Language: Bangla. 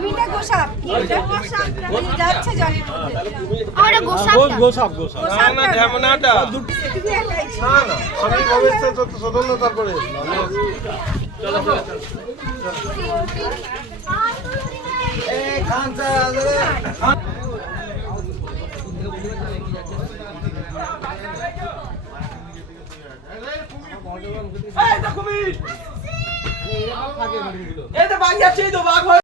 কুমিরটা গোসাপ এটা যাচ্ছে জলের মধ্যে আমরা গোসাপ না না ঝামনাটা না না আমি ভবিষ্যতে সদন্য তারপরে চলো চলো এই খান স্যার এই তো কুমির এই তো বাঘ যাচ্ছে এই তো বাঘ